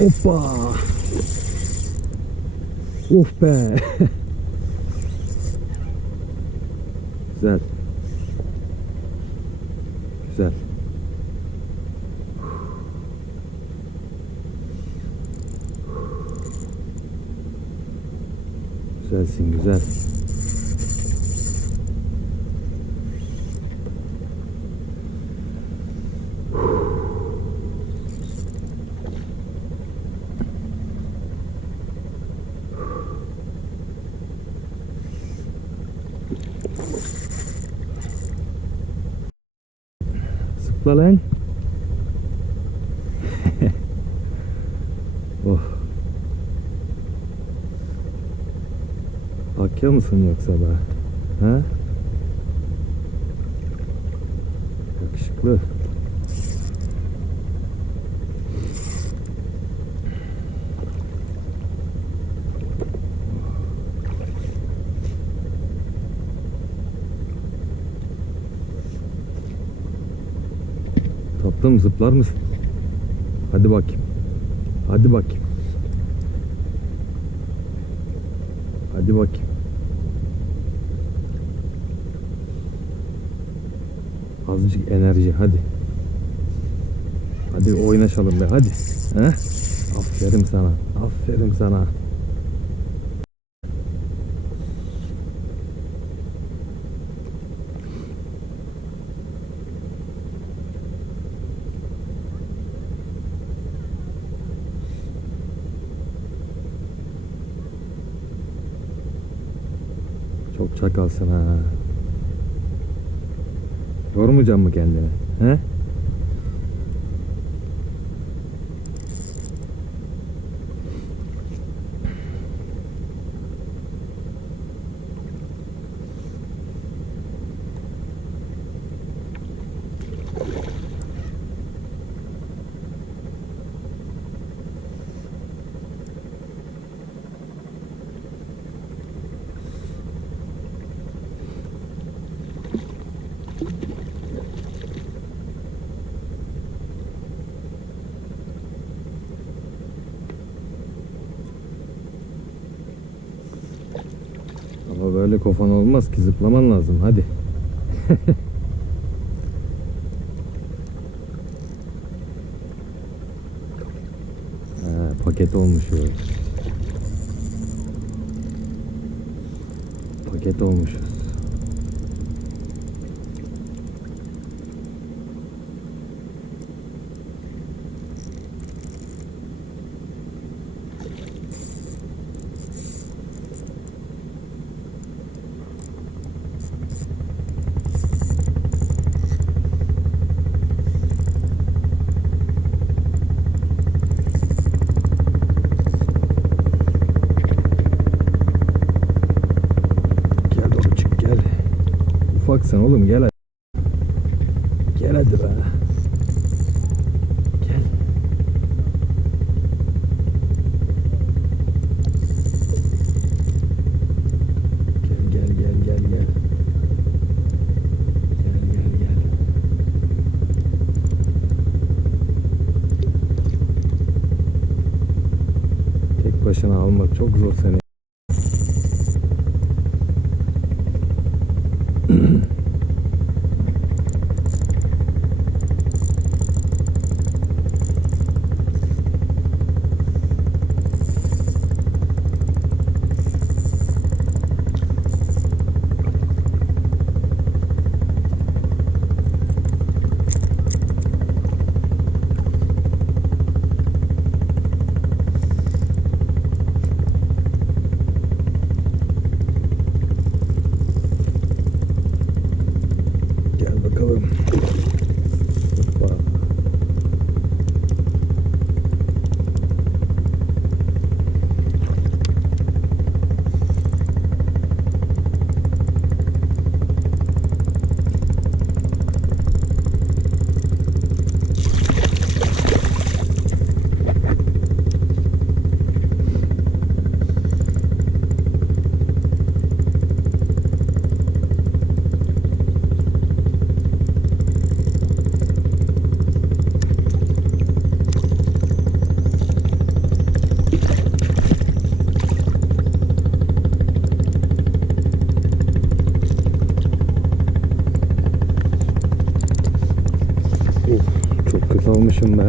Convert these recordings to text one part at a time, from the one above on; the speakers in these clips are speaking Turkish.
Hoppa. Of be. Güzel. Güzel. Güzelsin, güzel. Zıpla lan. Oh. Akya mısın yoksa be? Ha? Yakışıklı. Tatlım, zıplar mısın? Hadi bakayım. Hadi bakayım. Hadi bakayım. Azıcık enerji, hadi. Hadi oynaşalım be, hadi. He? Aferin sana. Aferin sana. Çok çakalsın ha. Yormayacak mı kendini? He? Ama böyle kofan olmaz ki, zıplaman lazım, hadi. Paket olmuş o. Paket olmuşuz. Ufaksan oğlum, gel hadi. Gel hadi be. Gel. Gel gel gel gel gel. Gel gel gel. Tek başına almak çok zor seni. Yapmışım be.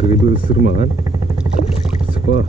Gribi ısırma lan. Sıpa.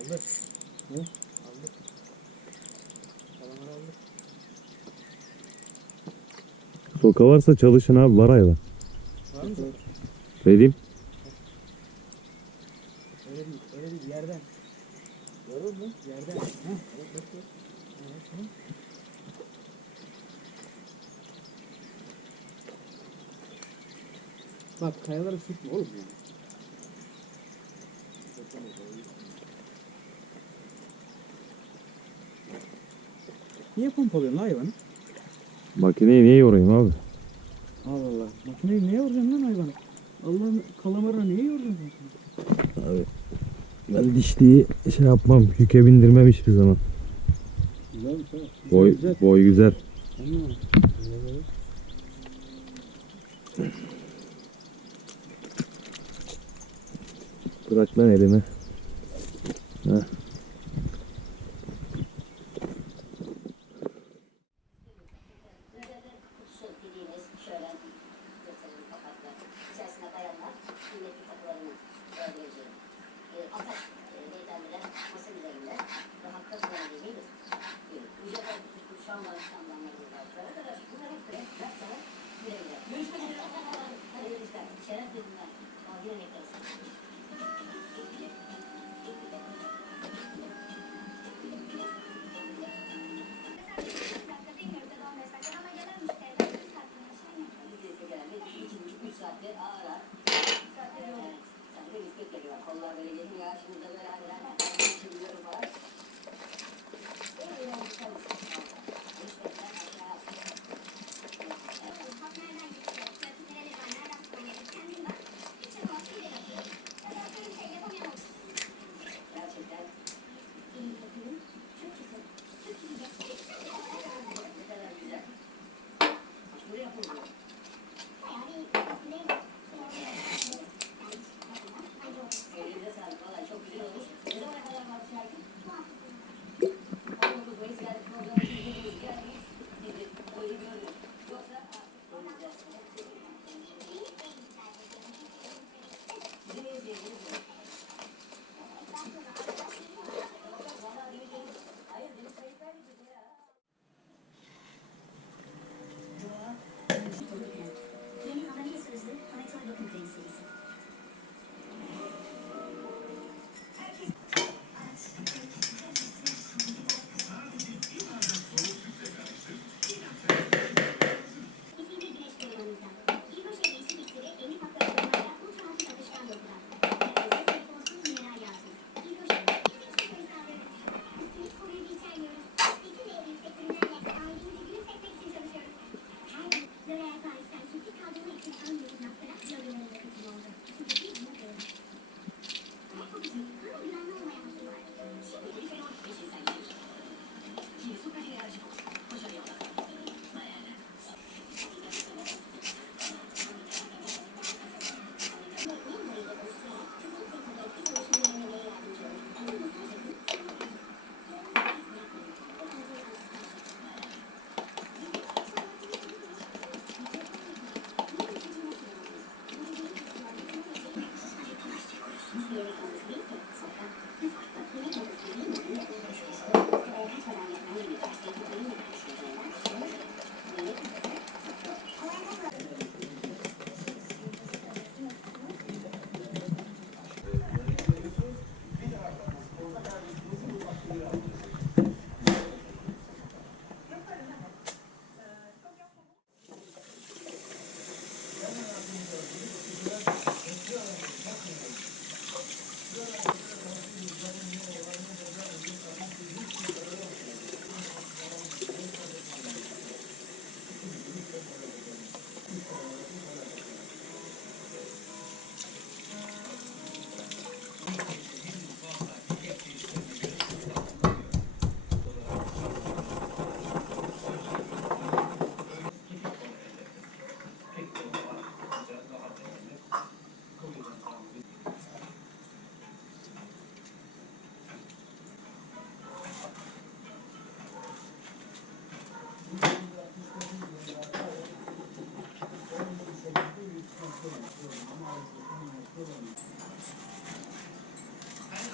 Aldık. Hı? Aldık. Kalamarı aldık. Soka varsa çalışın abi, var hayvan. Var mı? Vereyim. Öyle değil yerden. Görür mü? Yerden. Heh. Evet, bak. Evet, hı. Bak kayaları sürtme oğlum yani. Niye pompalıyorsun lan hayvanı? Makineyi niye yorayım abi? Allah Allah. Makineyi niye yoracaksın lan hayvanı? Allah'ın kalamarına niye yoracaksın? Abi ben dişliği şey yapmam, yüke bindirmem hiçbir zaman. Güzelmiş ha. Boy, Güzel. boy güzel. Anlamadım. Bırak lan elimi. Heh.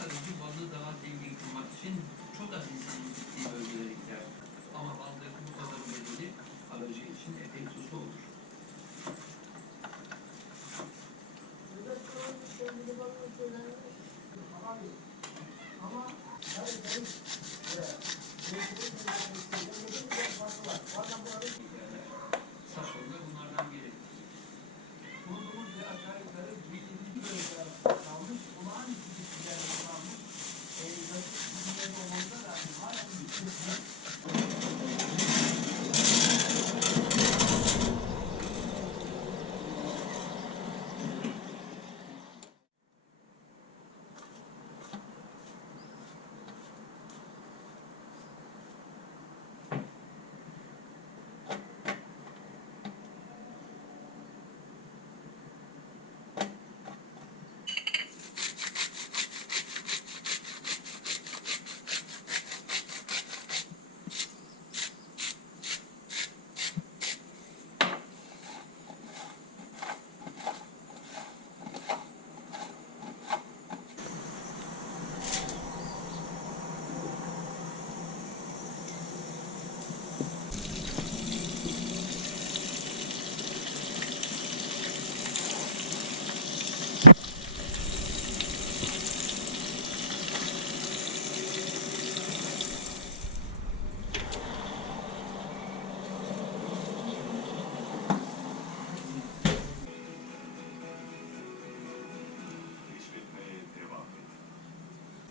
tabii ki balığı daha dengeli tutmak için çok az insanın gittiği bölgelere gider. Ama balık bu kadar bedeli alerji için epey tuzlu olur. Safırda bunlardan biri. Bulduğumuz ve aşağı yukarı bildiğimiz bölgeler kalmış, olağanüstü bitkiler kalmış. Yaklaşık bilgileri olmamıza rağmen hala bir kısmı.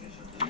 Yaşadığı